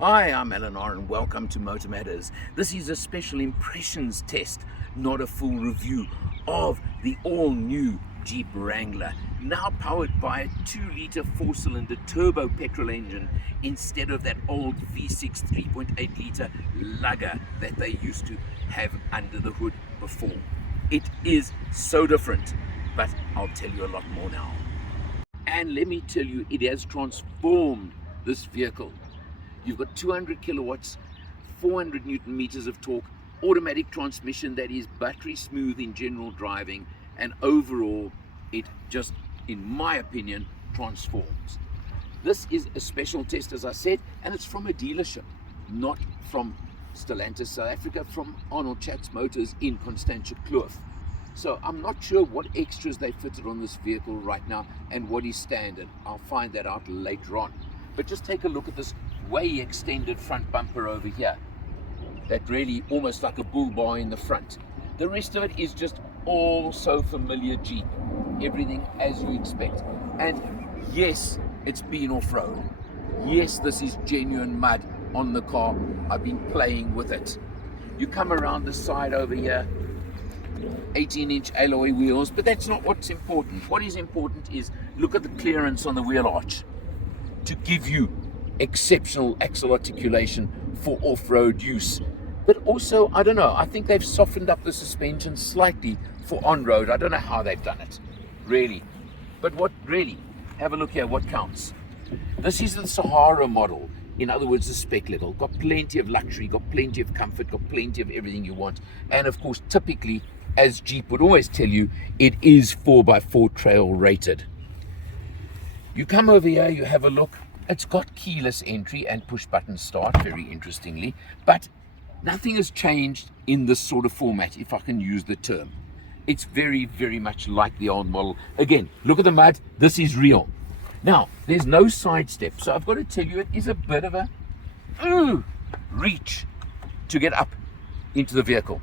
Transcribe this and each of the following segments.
Hi, I'm Eleanor and welcome to MotorMatters. This is a special impressions test, not a full review of the all-new Jeep Wrangler, now powered by a 2-litre 4-cylinder turbo petrol engine instead of that old V6 3.8-litre lugger that they used to have under the hood before. It is so different, but I'll tell you a lot more now. And let me tell you, it has transformed this vehicle. You've got 200 kilowatts, 400 newton meters of torque, automatic transmission that is buttery smooth in general driving, and overall it just, in my opinion, transforms. This is a special test, as I said, and it's from a dealership, not from Stellantis South Africa, from Arnold Chatz Motors in Constantia Kloof. So I'm not sure what extras they fitted on this vehicle right now and what is standard. I'll find that out later on. But just take a look at this way extended front bumper over here. That really almost like a bull bar in the front. The rest of it is just all so familiar Jeep. Everything as you expect. And yes, it's been off-road. Yes, this is genuine mud on the car. I've been playing with it. You come around the side over here, 18-inch alloy wheels, but that's not what's important. What is important is look at the clearance on the wheel arch to give you exceptional axle articulation for off-road use. But also, I don't know, I think they've softened up the suspension slightly for on-road. I don't know how they've done it, really. But what really, have a look here, what counts. This is the Sahara model. In other words, the spec level. Got plenty of luxury, got plenty of comfort, got plenty of everything you want. And of course, typically, as Jeep would always tell you, it is 4x4 trail rated. You come over here, you have a look. It's got keyless entry and push button start, very interestingly, but nothing has changed in this sort of format, if I can use the term. It's very, very much like the old model. Again, look at the mud, this is real. Now, there's no side step, so I've got to tell you, it is a bit of a reach to get up into the vehicle,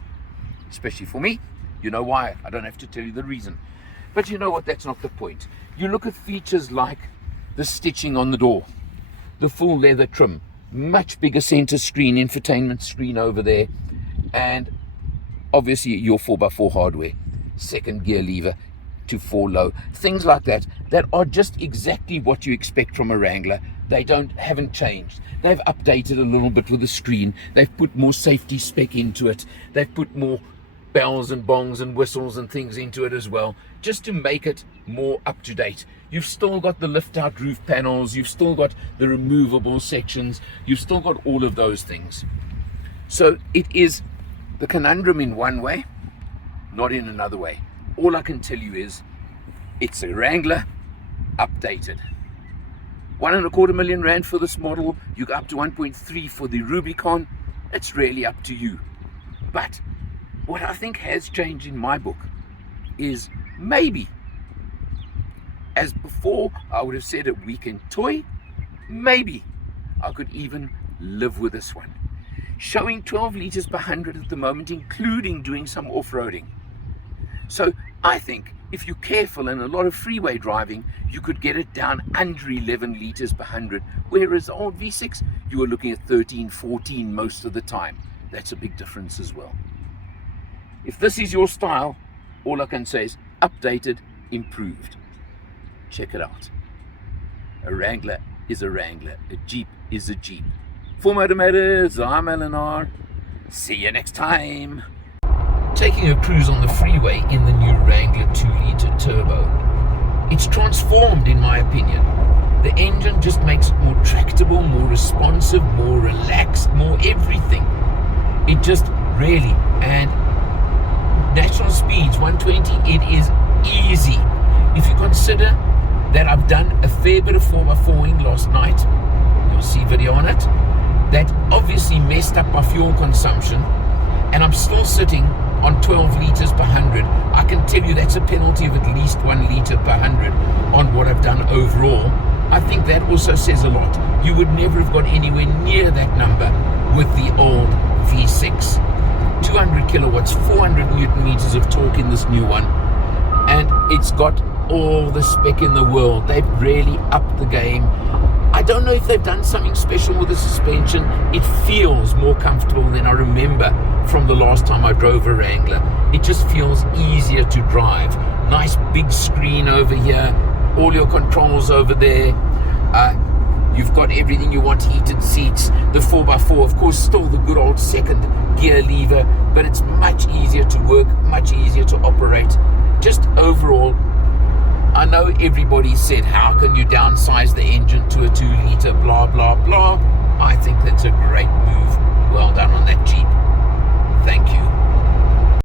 especially for me. You know why, I don't have to tell you the reason. But you know what, that's not the point. You look at features like the stitching on the door, the full leather trim, much bigger center screen, infotainment screen over there, and obviously your 4x4 hardware, second gear lever to 4 low, things like that, that are just exactly what you expect from a Wrangler. They haven't changed. They've updated a little bit with the screen. They've put more safety spec into it. They've put more bells and bongs and whistles and things into it as well, just to make it more up to date. You've still got the lift out roof panels, you've still got the removable sections, you've still got all of those things. So it is the conundrum in one way, not in another way. All I can tell you is it's a Wrangler updated. 1.25 million rand for this model. You go up to 1.3 for the Rubicon. It's really up to you. But what I think has changed in my book is maybe, as before I would have said a weekend toy, maybe I could even live with this one. Showing 12 liters per 100 at the moment, including doing some off-roading. So I think if you're careful and a lot of freeway driving, you could get it down under 11 liters per 100, whereas the old V6, you were looking at 13, 14 most of the time. That's a big difference as well. If this is your style, all I can say is updated, improved. Check it out. A Wrangler is a Wrangler. A Jeep is a Jeep. For MotorMatters, I'm Eleanor. See you next time. Taking a cruise on the freeway in the new Wrangler 2-litre turbo. It's transformed, in my opinion. The engine just makes it more tractable, more responsive, more relaxed, more everything. It just really, and natural speeds, 120, it is easy. If you consider that I've done a fair bit of 4x4ing last night, you'll see video on it, that obviously messed up my fuel consumption, and I'm still sitting on 12 liters per 100. I can tell you that's a penalty of at least 1 liter per 100 on what I've done overall. I think that also says a lot. You would never have got anywhere near that number with the old V6. 200 kilowatts, 400 newton meters of torque in this new one, and it's got all the spec in the world. They've really upped the game. I don't know if they've done something special with the suspension. It feels more comfortable than I remember from the last time I drove a Wrangler. It just feels easier to drive. Nice big screen over here, all your controls over there. You've got everything you want, heated seats, the 4x4, of course, still the good old second gear lever, but it's much easier to work, much easier to operate. Just overall, I know everybody said, how can you downsize the engine to a 2-liter, blah, blah, blah. I think that's a great move. Well done on that Jeep. Thank you.